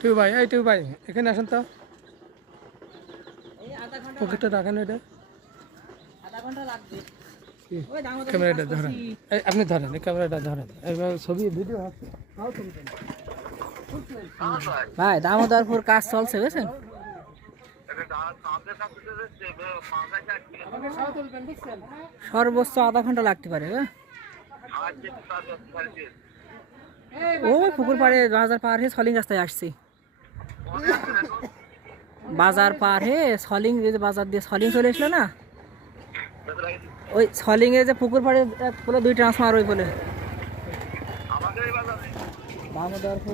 টিউ ভাই, এই টিউ ভাই, এখানে আসেন তো। পকেটে রাখেন এটা। ক্যামেরাটা ধরেন, আপনি ধরেন, এই ক্যামেরাটা ধরেন, এবার ছবি ভিডিও আছে। ভাই দামোদরপুর কাজ চলছে বুঝছেন, সর্বোচ্চ আধা ঘন্টা লাগতে পারে। ও পুকুর পাড়ে বাজার পার হয়ে সলিং রাস্তায় আসছি, বাজার পার হয়ে সলিং যে বাজার দিয়ে সলিং চলে এসলো না, ওই সলিং এ যে পুকুর পাড়ে এক বলে 2 ট্রান্সফার ওই বলে দামোদরপুর।